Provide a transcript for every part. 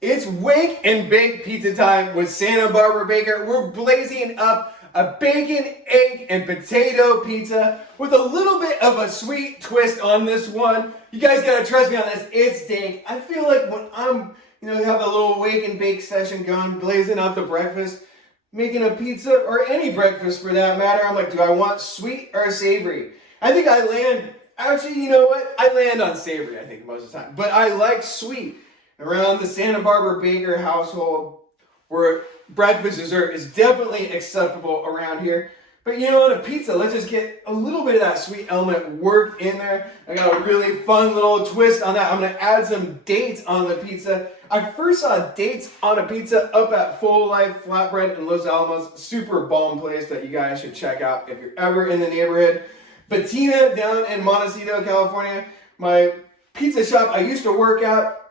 It's wake and bake pizza time with Santa Barbara Baker. We're blazing up a bacon, egg, and potato pizza with a little bit of a sweet twist on this one. You guys gotta trust me on this. It's dank. I feel like when I'm, have a little wake and bake session going, blazing up the breakfast, making a pizza or any breakfast for that matter, I'm like, do I want sweet or savory? I think I land, actually, you know what? I land on savory, I think, most of the time. But I like sweet. Around the Santa Barbara Baker household, where breakfast dessert is definitely acceptable around here. But on a pizza, let's just get a little bit of that sweet element worked in there. I got a really fun little twist on that. I'm gonna add some dates on the pizza. I first saw dates on a pizza up at Full Life Flatbread in Los Alamos. Super bomb place that you guys should check out if you're ever in the neighborhood. Bettina down in Montecito, California, my pizza shop I used to work at,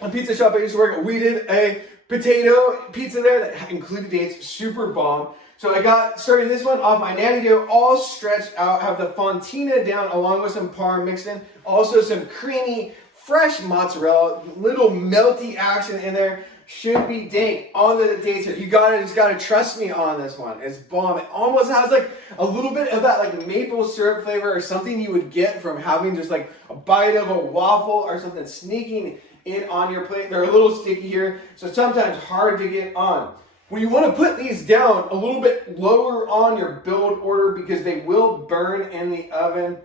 we did a potato pizza there that included dates, super bomb. So I got starting this one off my natty dough, all stretched out, have the fontina down along with some parm mixed in, also some creamy, fresh mozzarella, little melty action in there. Should be dank on the dates here. You just gotta trust me on this one. It's bomb. It almost has like a little bit of that like maple syrup flavor or something you would get from having just like a bite of a waffle or something sneaking in on your plate. They're a little sticky here, so sometimes hard to get on. When you want to put these down a little bit lower on your build order because they will burn in the oven.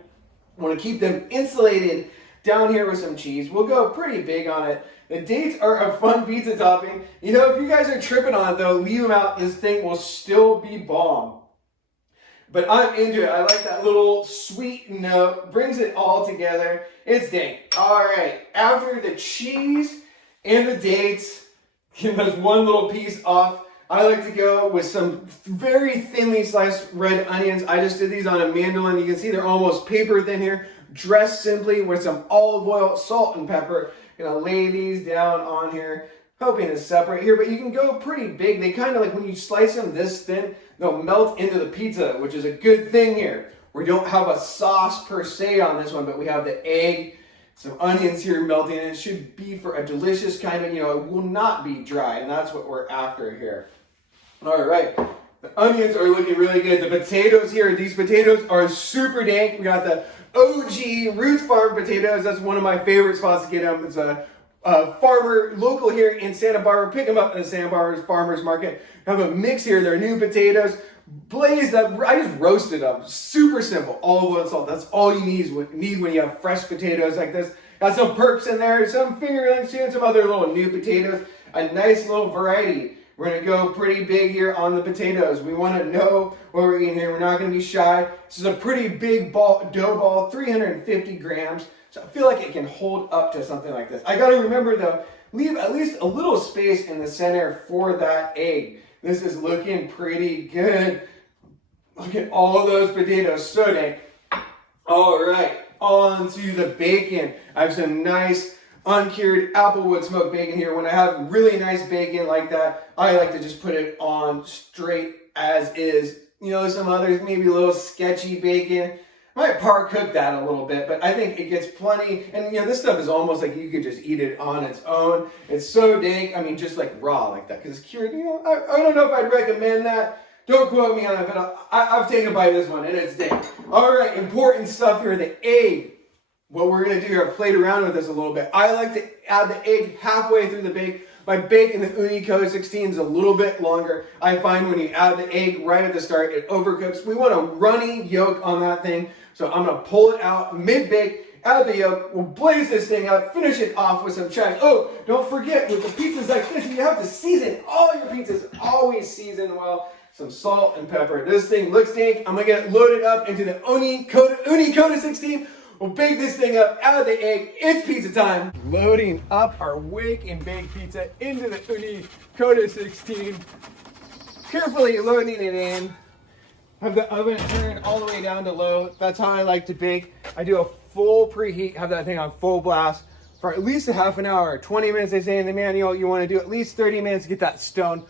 Want to keep them insulated down here with some cheese. We'll go pretty big on it. The dates are a fun pizza topping. If you guys are tripping on it though, leave them out. This thing will still be bomb. But I'm into it. I like that little sweet note. Brings it all together. It's dank. All right. After the cheese and the dates, there's one little piece off. I like to go with some very thinly sliced red onions. I just did these on a mandolin. You can see they're almost paper thin here. Dressed simply with some olive oil, salt, and pepper. Gonna lay these down on here. Hoping to separate here, but you can go pretty big. They kind of like when you slice them this thin, they'll melt into the pizza, which is a good thing here. We don't have a sauce per se on this one, but we have the egg, some onions here melting, and it should be for a delicious kind of, it will not be dry, and that's what we're after here. All right, the onions are looking really good. The potatoes here, these potatoes are super dank. We got the OG Roots Farm potatoes. That's one of my favorite spots to get them. It's a farmer local here in Santa Barbara. Pick them up in the Santa Barbara Farmers Market. I have a mix here. They're new potatoes, blazed up. I just roasted them. Super simple. Olive oil and salt. That's all you need when you have fresh potatoes like this. Got some perks in there, some fingerlings too, and some other little new potatoes. A nice little variety. We're going to go pretty big here on the potatoes. We want to know what we're eating here. We're not going to be shy. This is a pretty big dough ball, 350 grams. So I feel like it can hold up to something like this. I got to remember though, leave at least a little space in the center for that egg. This is looking pretty good. Look at all of those potatoes, so dank. All right, on to the bacon. I have some nice uncured applewood smoked bacon here. When I have really nice bacon like that, I like to just put it on straight as is. Some others, maybe a little sketchy bacon. Might par cook that a little bit, but I think it gets plenty. And this stuff is almost like you could just eat it on its own. It's so dank. I mean, just like raw like that, because it's cured. I don't know if I'd recommend that. Don't quote me on it, but I've taken a bite of this one, and it's dank. All right, important stuff here. The egg. What we're gonna do here, I've played around with this a little bit. I like to add the egg halfway through the bake. My bake in the Ooni Koda 16 is a little bit longer. I find when you add the egg right at the start, it overcooks. We want a runny yolk on that thing. So I'm gonna pull it out mid-bake, add the yolk, we'll blaze this thing up, finish it off with some chives. Oh, don't forget, with the pizzas like this, you have to season all your pizzas. Always season well. Some salt and pepper. This thing looks dank. I'm gonna get it loaded up into the Ooni Koda 16. We'll bake this thing up, add the egg. It's pizza time. Loading up our wake and bake pizza into the Ooni Koda 16. Carefully loading it in. Have the oven turned all the way down to low. That's how I like to bake. I do a full preheat, have that thing on full blast for at least a half an hour. 20 minutes, they say in the manual. You want to do at least 30 minutes to get that stone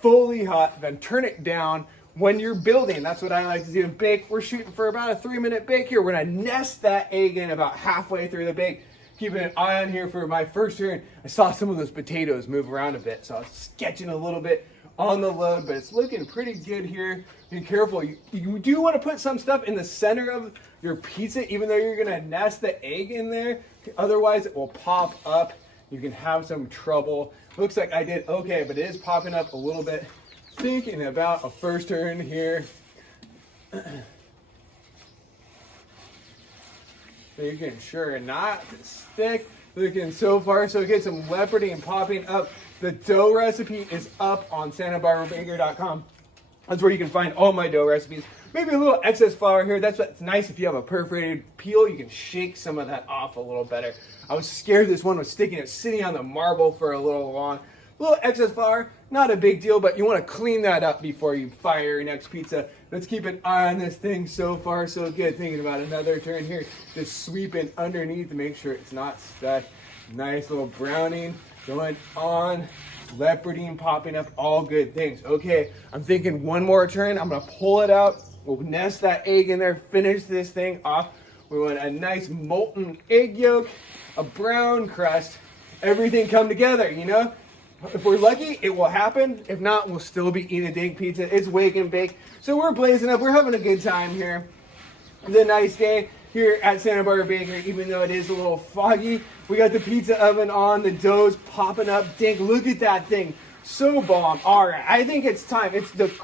fully hot, then turn it down when you're building. That's what I like to do. Bake, we're shooting for about a 3-minute bake here. We're gonna nest that egg in about halfway through the bake. keeping an eye on here for my first turn. I saw some of those potatoes move around a bit, so I was sketching a little bit on the load, but it's looking pretty good here. Be careful. You do want to put some stuff in the center of your pizza, even though you're going to nest the egg in there. Otherwise, it will pop up. You can have some trouble. Looks like I did okay, but it is popping up a little bit. Thinking about a first turn here. Making sure not to stick. Looking so far so good. Some leoparding popping up. The dough recipe is up on sanibarbarabaker.com. That's where you can find all my dough recipes. Maybe a little excess flour here. That's what's nice. If you have a perforated peel, you can shake some of that off a little better. I was scared this one was sticking. It was sitting on the marble for a little long. A little excess flour, not a big deal, but you want to clean that up before you fire your next pizza. Let's keep an eye on this thing. So far, so good. Thinking about another turn here. Just sweeping underneath to make sure it's not stuck. Nice little browning going on. Leoparding popping up, all good things. Okay, I'm thinking one more turn. I'm gonna pull it out. We'll nest that egg in there, finish this thing off. We want a nice molten egg yolk, a brown crust, everything come together, you know? If we're lucky, it will happen. If not, we'll still be eating a dang pizza. It's wake and bake. So we're blazing up. We're having a good time here. It's a nice day here at Santa Barbara Bakery, even though it is a little foggy. We got the pizza oven on. The dough's popping up. Dang, look at that thing. So bomb. All right, I think it's time.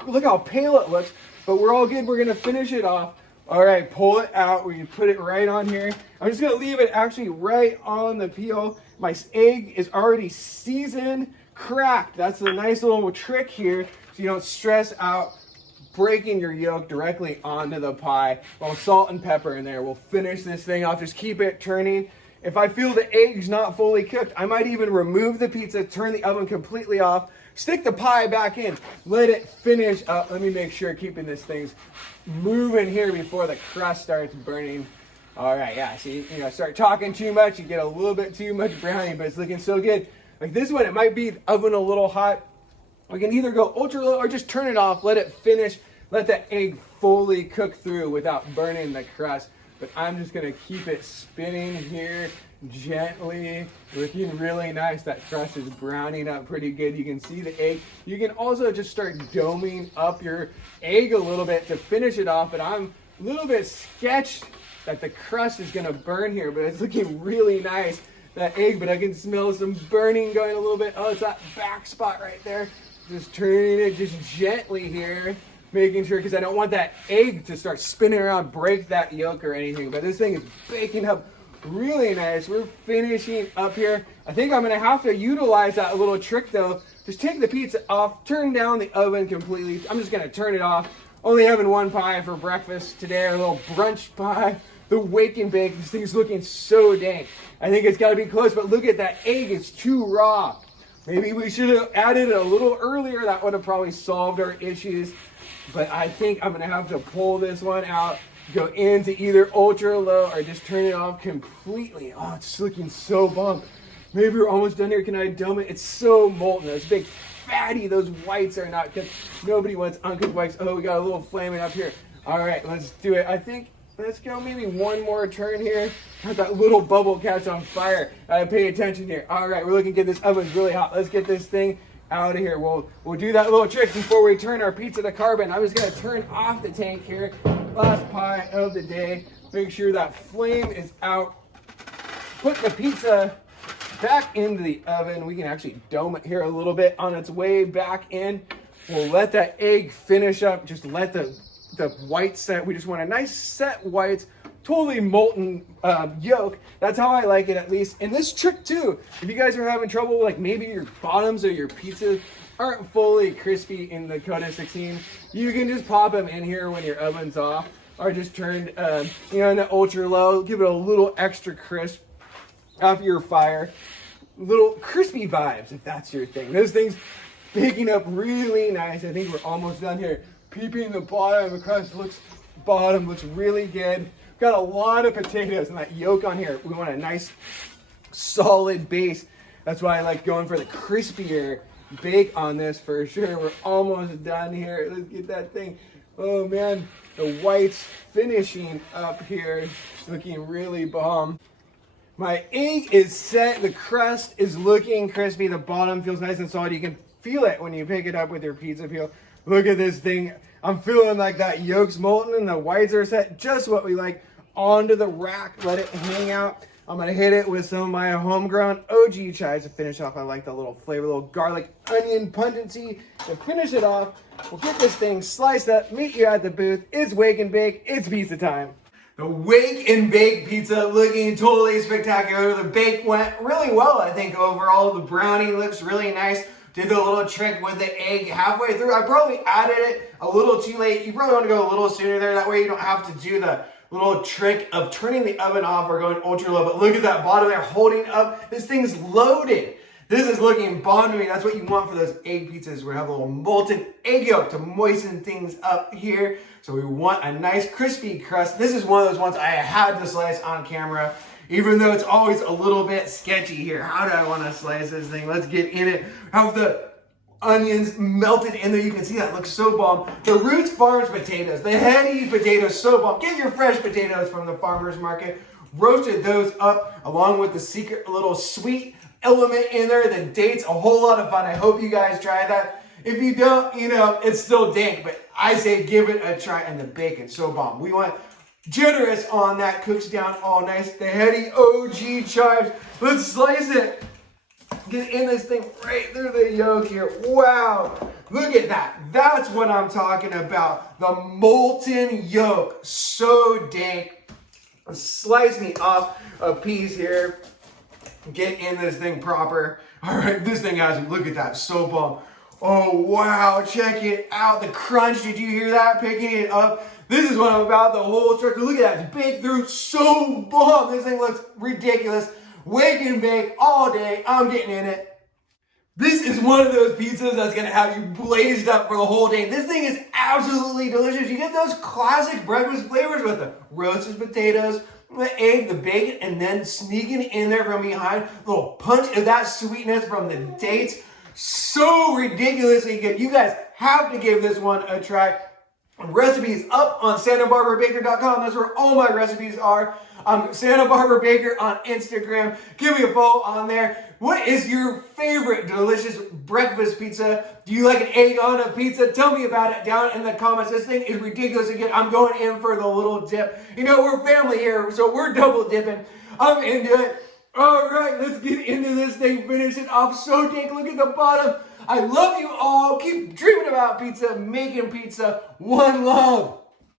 Look how pale it looks, but we're all good. We're going to finish it off. All right, pull it out. We can put it right on here. I'm just going to leave it actually right on the peel. My egg is already seasoned, cracked. That's a nice little trick here so you don't stress out breaking your yolk directly onto the pie. Well, salt and pepper in there. We'll finish this thing off. Just keep it turning. If I feel the egg's not fully cooked, I might even remove the pizza, turn the oven completely off, stick the pie back in, let it finish up. Let me make sure keeping this thing's moving here before the crust starts burning. All right, yeah, see, start talking too much, you get a little bit too much brownie, but it's looking so good. Like this one, it might be the oven a little hot. We can either go ultra low or just turn it off, let it finish, let that egg fully cook through without burning the crust. But I'm just gonna keep it spinning here gently, looking really nice. That crust is browning up pretty good. You can see the egg. You can also just start doming up your egg a little bit to finish it off, but I'm a little bit sketched that the crust is gonna burn here, but it's looking really nice, that egg, but I can smell some burning going a little bit. Oh, it's that back spot right there. Just turning it just gently here, making sure, because I don't want that egg to start spinning around, break that yolk or anything. But this thing is baking up really nice. We're finishing up here. I think I'm gonna have to utilize that little trick though. Just take the pizza off, turn down the oven completely. I'm just gonna turn it off. Only having one pie for breakfast today, our little brunch pie. The wake and bake. This thing's looking so dang. I think it's gotta be close, but look at that egg, it's too raw. Maybe we should have added it a little earlier. That would have probably solved our issues. But I think I'm gonna have to pull this one out, go into either ultra low or just turn it off completely. Oh, it's looking so bomb. Maybe we're almost done here. Can I dome it? It's so molten. It's big, fatty. Those whites are not cooked. Nobody wants uncooked whites. Oh, we got a little flaming up here. All right, let's do it. I think let's go maybe one more turn here. Got that little bubble catch on fire. Pay attention here. All right, we're looking good. This oven's really hot. Let's get this thing out of here. We'll do that little trick before we turn our pizza to carbon. I'm just gonna turn off the tank here. Last pie of the day. Make sure that flame is out. Put the pizza back into the oven. We can actually dome it here a little bit on its way back in. We'll let that egg finish up. Just let the white set. We just want a nice set whites, totally molten yolk. That's how I like it, at least. And this trick too, if you guys are having trouble, like maybe your bottoms of your pizzas aren't fully crispy in the Koda 16, you can just pop them in here when your oven's off, or just turn in the ultra low. Give it a little extra crisp off your fire. Little crispy vibes, if that's your thing. Those things baking up really nice. I think we're almost done here. Peeping the bottom, the crust looks really good. Got a lot of potatoes and that yolk on here. We want a nice solid base. That's why I like going for the crispier bake on this for sure. We're almost done here. Let's get that thing. Oh man, the whites finishing up here, looking really bomb. My egg is set. The crust is looking crispy. The bottom feels nice and solid. You can feel it when you pick it up with your pizza peel. Look at this thing. I'm feeling like that yolk's molten and the whites are set just what we like. Onto the rack, let it hang out. I'm gonna hit it with some of my homegrown OG chives to finish off. I like the little flavor, little garlic onion pungency. To finish it off, we'll get this thing sliced up, meet you at the booth. It's Wake and Bake, it's pizza time. The Wake and Bake pizza looking totally spectacular. The bake went really well, I think, overall. The brownie looks really nice. Did the little trick with the egg halfway through. I probably added it a little too late. You probably want to go a little sooner there. That way you don't have to do the little trick of turning the oven off or going ultra low. But look at that bottom there holding up. This thing's loaded. This is looking bomb to me. That's what you want for those egg pizzas. We have a little molten egg yolk to moisten things up here. So we want a nice crispy crust. This is one of those ones I had to slice on camera, even though it's always a little bit sketchy here. How do I want to slice this thing? Let's get in it. Have the onions melted in there. You can see that looks so bomb. The Roots Farms potatoes, the heady potatoes, so bomb. Get your fresh potatoes from the farmer's market. Roasted those up along with the secret little sweet element in there. The dates, a whole lot of fun. I hope you guys try that. If you don't, it's still dank, but I say give it a try. And the bacon, so bomb. We want generous on that, cooks down all nice. The heady OG chives. Let's slice it. Get in this thing right through the yolk here. Wow. Look at that. That's what I'm talking about. The molten yolk. So dank. Slice me off a piece here. Get in this thing proper. All right, this thing has, look at that. So bomb. Oh, wow. Check it out. The crunch. Did you hear that? Picking it up. This is what I'm about. The whole structure. Look at that. It's baked through. So bomb. This thing looks ridiculous. Wake and bake all day. I'm getting in it. This is one of those pizzas that's going to have you blazed up for the whole day. This thing is absolutely delicious. You get those classic breakfast flavors with the roasted potatoes, the egg, the bacon, and then sneaking in there from behind, a little punch of that sweetness from the dates. So ridiculously good. You guys have to give this one a try. Recipes up on SantaBarbaraBaker.com. That's where all my recipes are. Santa Barbara Baker on Instagram. Give me a follow on there. What is your favorite delicious breakfast pizza? Do you like an egg on a pizza? Tell me about it down in the comments. This thing is ridiculous again. I'm going in for the little dip. We're family here, so we're double dipping. I'm into it. All right, let's get into this thing. Finish it off so dank. Look at the bottom. I love you all. Keep dreaming about pizza, making pizza. One love.